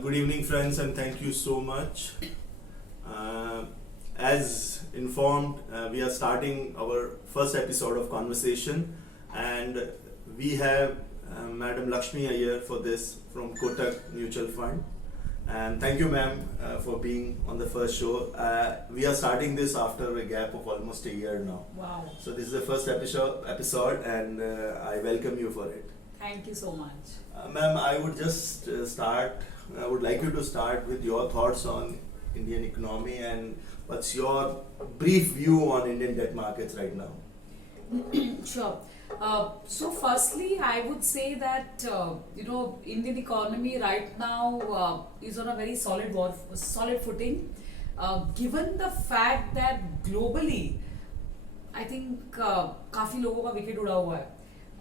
Good evening, friends, and thank you so much. As informed, we are starting our first episode of Conversation, and we have Madam Lakshmi here for this from Kotak Mutual Fund. And thank you, ma'am, for being on the first show. We are starting this after a gap of almost a year now. Wow. So this is the first episode, and I welcome you for it. Thank you so much. Ma'am, I would just I would like you to start with your thoughts on Indian economy and what's your brief view on Indian debt markets right now. Sure. So firstly, I would say that Indian economy right now is on a very solid footing. Given the fact that globally, I think काफी लोगों का wicket उड़ा हुआ है.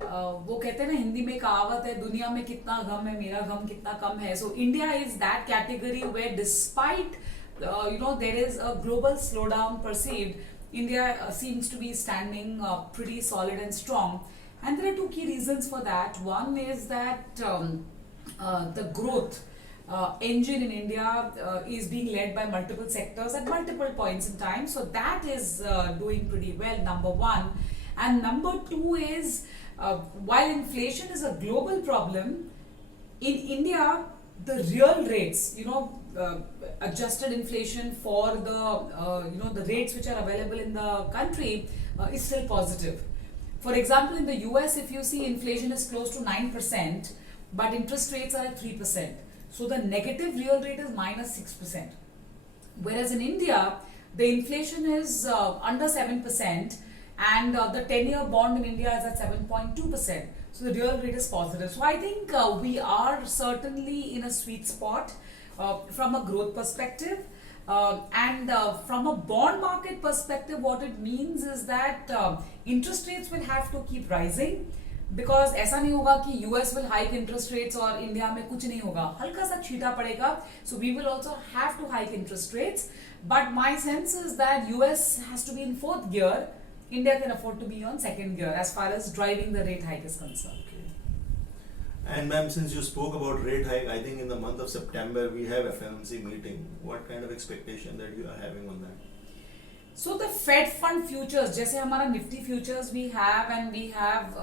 वो कहते हैं ना हिंदी में कहावत है दुनिया में कितना गम है मेरा गम कितना कम है. So India is that category where despite there is a global slowdown perceived, India seems to be standing pretty solid and strong. And there are two key reasons for that. One is that the growth engine in India is being led by multiple sectors at multiple points in time. So that is doing pretty well, number one. And number two is while inflation is a global problem, in India, the real rates, adjusted inflation for the rates which are available in the country is still positive. For example, in the US, if you see inflation is close to 9%, but interest rates are at 3%. So the negative real rate is minus 6%. Whereas in India, the inflation is under 7%, and the 10-year bond in India is at 7.2%. So the real rate is positive. So I think we are certainly in a sweet spot from a growth perspective. And from a bond market perspective, what it means is that interest rates will have to keep rising, because ऐसा नहीं होगा कि US will hike interest rates और India में कुछ नहीं होगा, हल्का सा छींटा पड़ेगा. So we will also have to hike interest rates. But my sense is that US has to be in fourth gear. India can afford to be on second gear as far as driving the rate hike is concerned. Okay. And ma'am, since you spoke about rate hike, I think in the month of September we have FOMC meeting. What kind of expectation that you are having on that? So the Fed fund futures, जैसे हमारा Nifty futures we have, and we have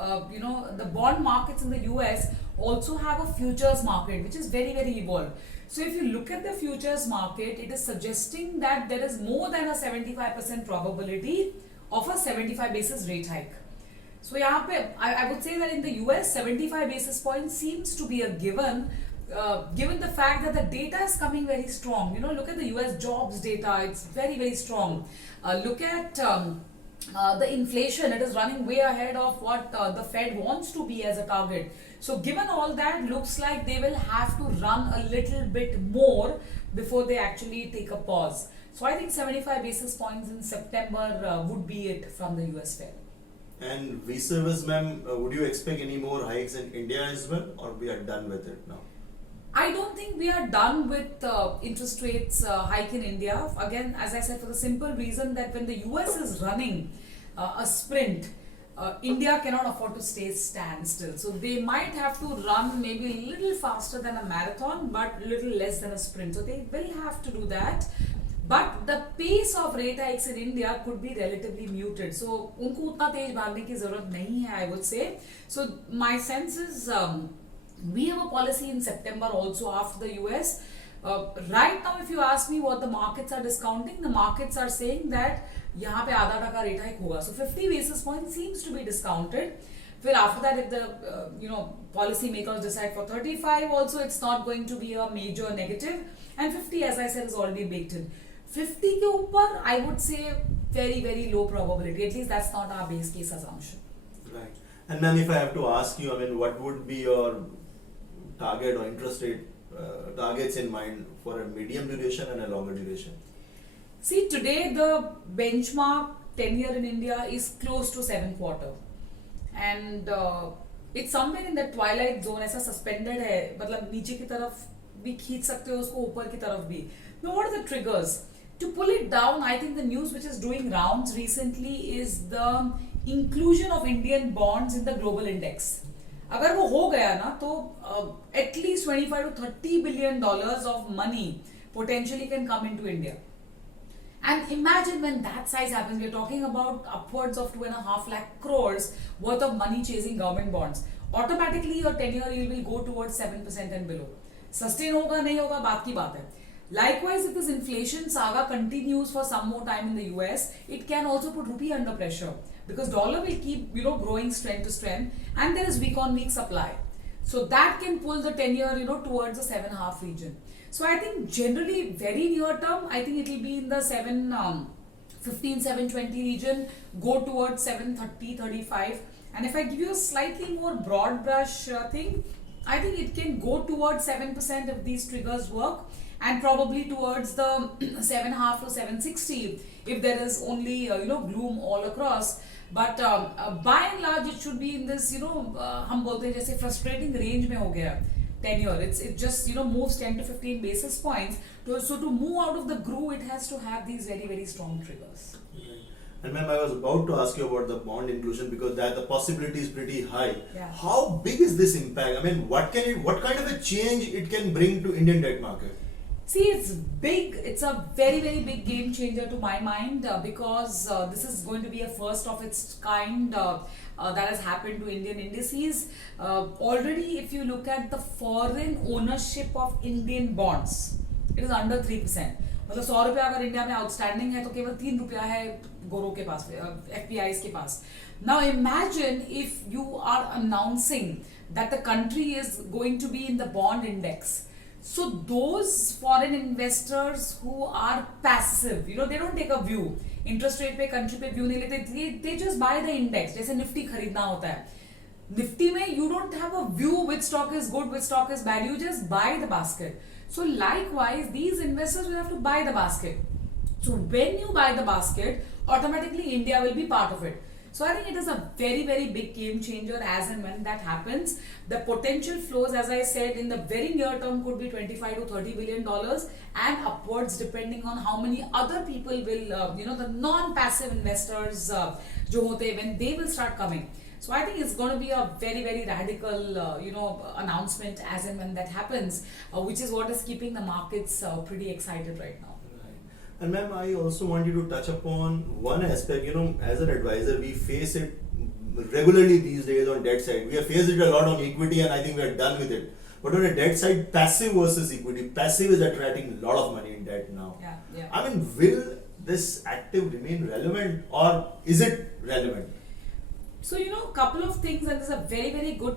the bond markets in the US also have a futures market which is very very evolved. So if you look at the futures market, it is suggesting that there is more than a 75% probability of a 75 basis rate hike. So यहाँ पे I would say that in the US 75 basis points seems to be a given. Given the fact that the data is coming very strong. Look at the US jobs data, it's very very strong. Look at the inflation, it is running way ahead of what the Fed wants to be as a target. So given all that, looks like they will have to run a little bit more before they actually take a pause. So I think 75 basis points in September would be it from the US Fed. And vice versa, ma'am, would you expect any more hikes in India as well, or we are done with it now? I don't think we are done with interest rates hike in India. Again, as I said, for the simple reason that when the US is running a sprint, India cannot afford to stand still. So they might have to run maybe a little faster than a marathon, but a little less than a sprint. So they will have to do that. But the pace of rate hikes in India could be relatively muted. So उनको उतना तेज भागने की जरूरत नहीं है, I would say. So my sense is we have a policy in September also after the US. Right now, if you ask me what the markets are discounting, the markets are saying that यहाँ पे आधा टका rate hike होगा. So 50 basis points seems to be discounted. Then after that, if the policy makers decide for 35, also it's not going to be a major negative. And 50, as I said, is already baked in. 50 के ऊपर, I would say very very low probability. At least that's not our base case assumption. Right. And ma'am, if I have to ask you, what would be your target or interest rate targets in mind for a medium duration and a longer duration? See, today the benchmark 10-year in India is close to 7.25, and it's somewhere in the twilight zone. ऐसा suspended है, मतलब नीचे की तरफ भी खींच सकते हो उसको, ऊपर की तरफ भी. Now, what are the triggers? To pull it down, I think the news which is doing rounds recently is the inclusion of Indian bonds in the global index. अगर वो हो गया ना तो at least 25 to 30 billion dollars of money potentially can come into India. And imagine when that size happens, we're talking about upwards of 2.5 lakh crores worth of money chasing government bonds. Automatically your 10-year yield will go towards 7% and below. Sustain होगा नहीं होगा बात की बात है. Likewise, if this inflation saga continues for some more time in the US, it can also put rupee under pressure because dollar will keep growing strength to strength, and there is week on week supply. So that can pull the 10-year towards the 7.5 region. So I think generally very near term, I think it will be in the 715, 720 region, go towards 730, 35. And if I give you a slightly more broad brush thing, I think it can go towards 7% if these triggers work, and probably towards the 7.5 to 760 if there is only gloom all across. But by and large it should be in this हम बोलते हैं जैसे frustrating range में हो गया 10-year. It just moves 10 to 15 basis points. So to move out of the groove, it has to have these very very strong triggers. Right. And ma'am, I was about to ask you about the bond inclusion because the possibility is pretty high. Yeah. How big is this impact? I mean, what kind of a change it can bring to Indian debt market? See, it's big. It's a very, very big game changer to my mind because this is going to be a first of its kind that has happened to Indian indices. Already, if you look at the foreign ownership of Indian bonds, it is under 3%. मतलब 100 रुपया अगर India में outstanding है तो केवल 3 रुपया है गोरों के पास, FPIs के पास. Now imagine if you are announcing that the country is going to be in the bond index. So those foreign investors who are passive, they don't take a view. Interest rate पे country पे view नहीं लेते, they just buy the index. जैसे Nifty खरीदना होता है. Nifty में you don't have a view which stock is good, which stock is bad. You just buy the basket. So likewise, these investors will have to buy the basket. So when you buy the basket, automatically India will be part of it. So I think it is a very, very big game changer as and when that happens. The potential flows, as I said, in the very near term could be 25 to 30 billion dollars and upwards, depending on how many other people will, the non-passive investors, जो होते हैं, when they will start coming. So I think it's going to be a very, very radical, announcement as and when that happens, which is what is keeping the markets pretty excited right now. And ma'am, I also want you to touch upon one aspect. As an advisor, we face it regularly these days on debt side. We have faced it a lot on equity, and I think we are done with it. But on a debt side, passive versus equity, passive is attracting a lot of money in debt now. Yeah. I mean, will this active remain relevant, or is it relevant? So, couple of things, and this is a very, very good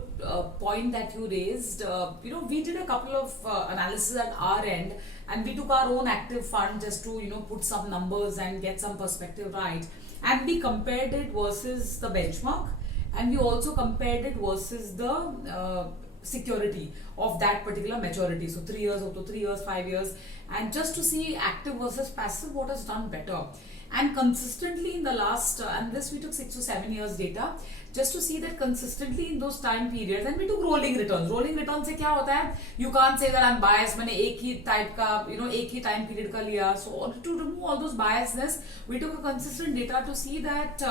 point that you raised. We did a couple of analysis at our end, and we took our own active fund just to, put some numbers and get some perspective right. And we compared it versus the benchmark, and we also compared it versus the security of that particular maturity. So 3 years, or 3 years, 5 years, and just to see active versus passive, what has done better. And consistently in the last, and this we took 6 to 7 years data, just to see that consistently in those time periods, and we took rolling returns. Rolling returns से क्या होता है? You can't say that I'm biased. मैंने एक ही type का, एक ही time period का लिया. So to remove all those biasness, we took a consistent data to see that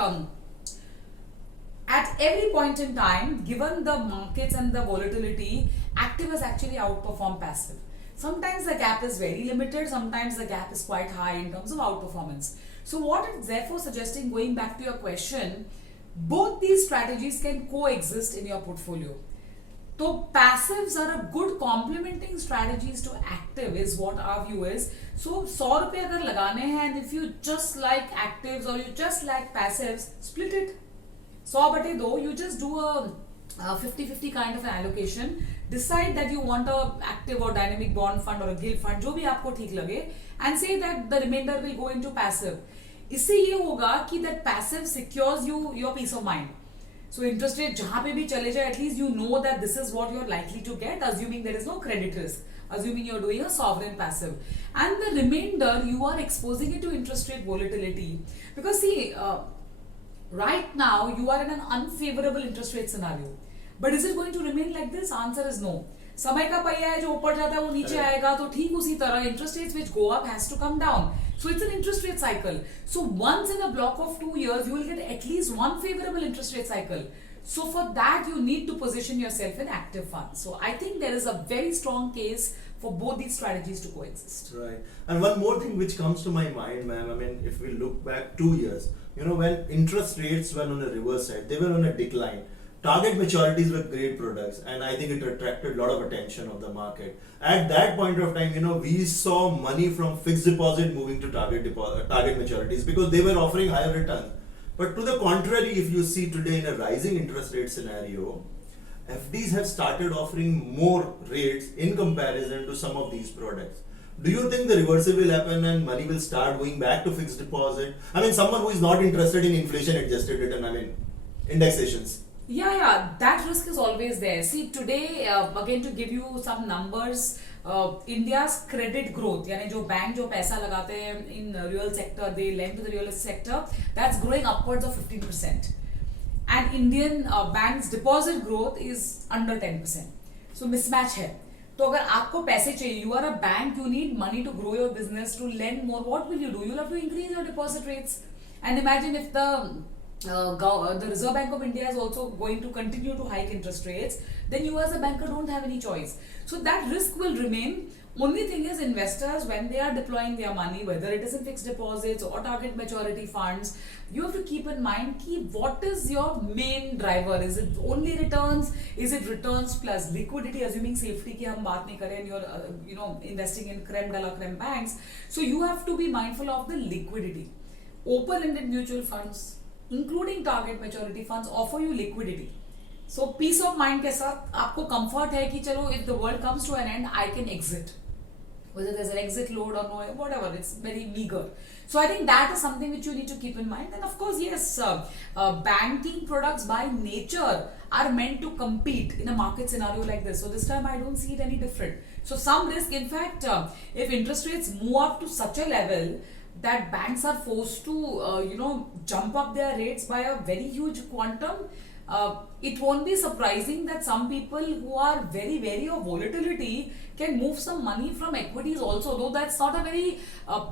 at every point in time, given the markets and the volatility, active has actually outperformed passive. Sometimes the gap is very limited, sometimes the gap is quite high in terms of outperformance. So what it's therefore suggesting, going back to your question, both these strategies can coexist in your portfolio. So passives are a good complementing strategies to active is what our view is. So 100 रुपये अगर लगाने हैं, and if you just like actives or you just like passives, split it. 100/2, you just do a 50-50 kind of an allocation. Decide that you want a active or dynamic bond fund or a gilt fund, जो भी आपको ठीक लगे, and say that the remainder will go into passive. इससे ये होगा कि that passive secures you your peace of mind. So interest rate जहाँ पे भी चले जाए, at least you know that this is what you're likely to get, assuming there is no credit risk, assuming you're doing a sovereign passive. And the remainder, you are exposing it to interest rate volatility. Because see, right now you are in an unfavorable interest rate scenario. But is it going to remain like this? Answer is no. समय का पहिया है, जो ऊपर जाता है वो नीचे आएगा, तो ठीक उसी तरह interest rates which go up has to come down. So it's an interest rate cycle. So once in a block of 2 years, you will get at least one favorable interest rate cycle. So for that, you need to position yourself in active funds. So I think there is a very strong case for both these strategies to coexist. Right. And one more thing which comes to my mind, ma'am, I mean, if we look back 2 years, when interest rates were on a reverse side, they were on a decline. Target maturities were great products, and I think it attracted a lot of attention of the market. At that point of time, we saw money from fixed deposit moving to target maturities because they were offering higher returns. But to the contrary, if you see today in a rising interest rate scenario, FDs have started offering more rates in comparison to some of these products. Do you think the reversal will happen and money will start going back to fixed deposit? I mean, someone who is not interested in inflation adjusted return, I mean, indexations. Yeah, that risk is always there. See, today, again to give you some numbers, India's credit growth, यानी जो bank जो पैसा लगाते हैं in real sector, they lend to the real sector, that's growing upwards of 15%. And Indian banks deposit growth is under 10%. So mismatch है. तो अगर आपको पैसे चाहिए, you are a bank, you need money to grow your business, to lend more, what will you do? You'll have to increase your deposit rates. And imagine if the Reserve Bank of India is also going to continue to hike interest rates, then you as a banker don't have any choice. So that risk will remain. Only thing is, investors, when they are deploying their money, whether it is in fixed deposits or target maturity funds, you have to keep in mind what is your main driver. Is it only returns? Is it returns plus liquidity, assuming safety ki hum baat nahi kare, and you're investing in creme de la creme banks. So you have to be mindful of the liquidity. Open-ended mutual funds, including target maturity funds, offer you liquidity. So peace of mind के साथ आपको comfort है कि चलो, if the world comes to an end, I can exit. Whether there's an exit load or no, whatever, it's very meager. So I think that is something which you need to keep in mind. And of course, yes, banking products by nature are meant to compete in a market scenario like this. So this time I don't see it any different. So some risk, in fact, if interest rates move up to such a level that banks are forced to, jump up their rates by a very huge quantum, it won't be surprising that some people who are very wary of volatility can move some money from equities also, though that's not a very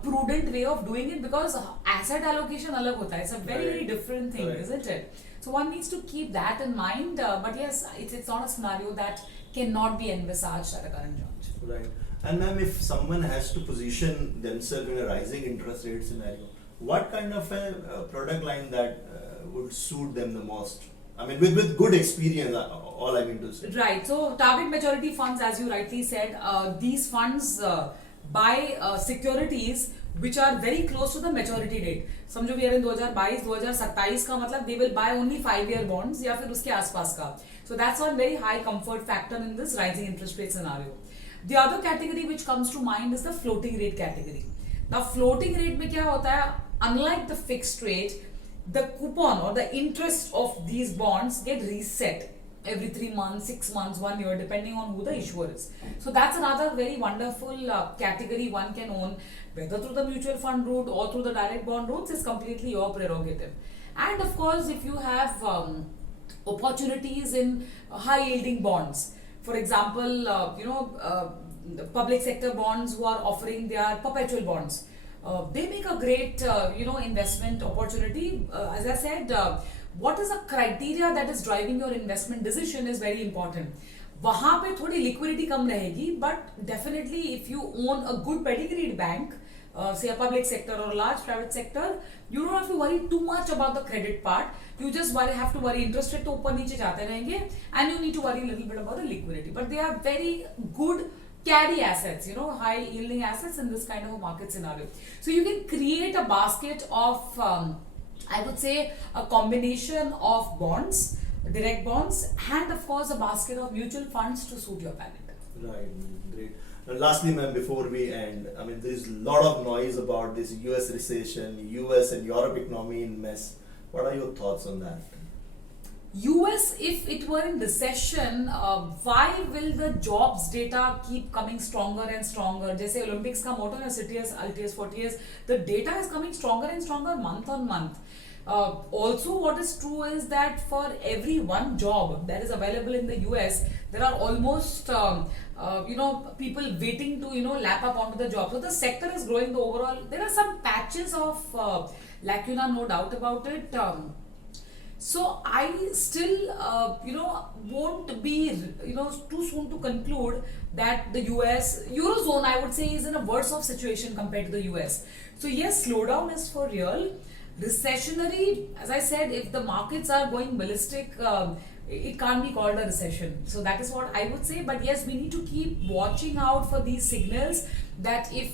prudent way of doing it, because asset allocation alag hota hai. It's a very different thing, isn't it? So one needs to keep that in mind. But yes, it's not a scenario that cannot be envisaged at a current juncture. Right. And ma'am, if someone has to position themselves in a rising interest rate scenario, what kind of a product line that would suit them the most? I mean, with good experience, all I mean to say. Right. So target maturity funds, as you rightly said, these funds buy securities which are very close to the maturity date. समझो we are in 2022, 2027 का मतलब they will buy only 5-year bonds या फिर उसके आसपास का. So that's one very high comfort factor in this rising interest rate scenario. The other category which comes to mind is the floating rate category. Now floating rate में क्या होता है? Unlike the fixed rate, the coupon or the interest of these bonds get reset every 3 months, 6 months, 1 year, depending on who the issuer is. So that's another very wonderful category one can own, whether through the mutual fund route or through the direct bond routes, is completely your prerogative. And of course, if you have opportunities in high yielding bonds, for example, the public sector bonds who are offering their perpetual bonds, they make a great investment opportunity. As I said, what is the criteria that is driving your investment decision is very important. वहाँ पे थोड़ी liquidity कम रहेगी, but definitely if you own a good pedigreed bank, say a public sector or a large private sector, you don't have to worry too much about the credit part. You just have to worry interest rate तो ऊपर नीचे जाते रहेंगे, and you need to worry a little bit about the liquidity. But they are very good carry assets, high yielding assets in this kind of a market scenario. So you can create a basket of, I would say, a combination of bonds, direct bonds, and of course a basket of mutual funds to suit your palette. Right, great. Lastly, ma'am, before we end, I mean, there's a lot of noise about this US recession, US and Europe economy in mess. What are your thoughts on that? US, if it were in recession, why will the jobs data keep coming stronger and stronger? जैसे Olympics का motto है, CTS, LTS, 40S, the data is coming stronger and stronger month on month. Also, what is true is that for every one job that is available in the US, there are almost people waiting to lap up onto the job. So the sector is growing. The overall, there are some patches of lacuna, no doubt about it. So I still, won't be, too soon to conclude that the US, Eurozone, I would say, is in a worse off situation compared to the US. So yes, slowdown is for real. Recessionary, as I said, if the markets are going ballistic, it can't be called a recession. So that is what I would say. But yes, we need to keep watching out for these signals that if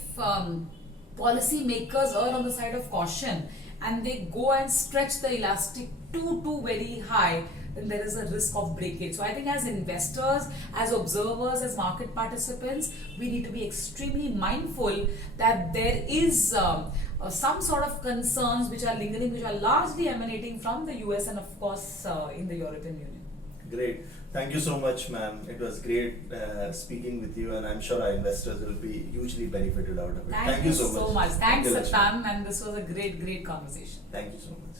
policy makers are on the side of caution and they go and stretch the elastic too very high, then there is a risk of breakage. So I think as investors, as observers, as market participants, we need to be extremely mindful that there is some sort of concerns which are lingering, which are largely emanating from the US and of course in the European Union. Great. Thank you so much, ma'am. It was great speaking with you, and I'm sure our investors will be hugely benefited out of it. Thank you so much. Thanks, Lakshmi. Satan, and this was a great conversation. Thank you so much.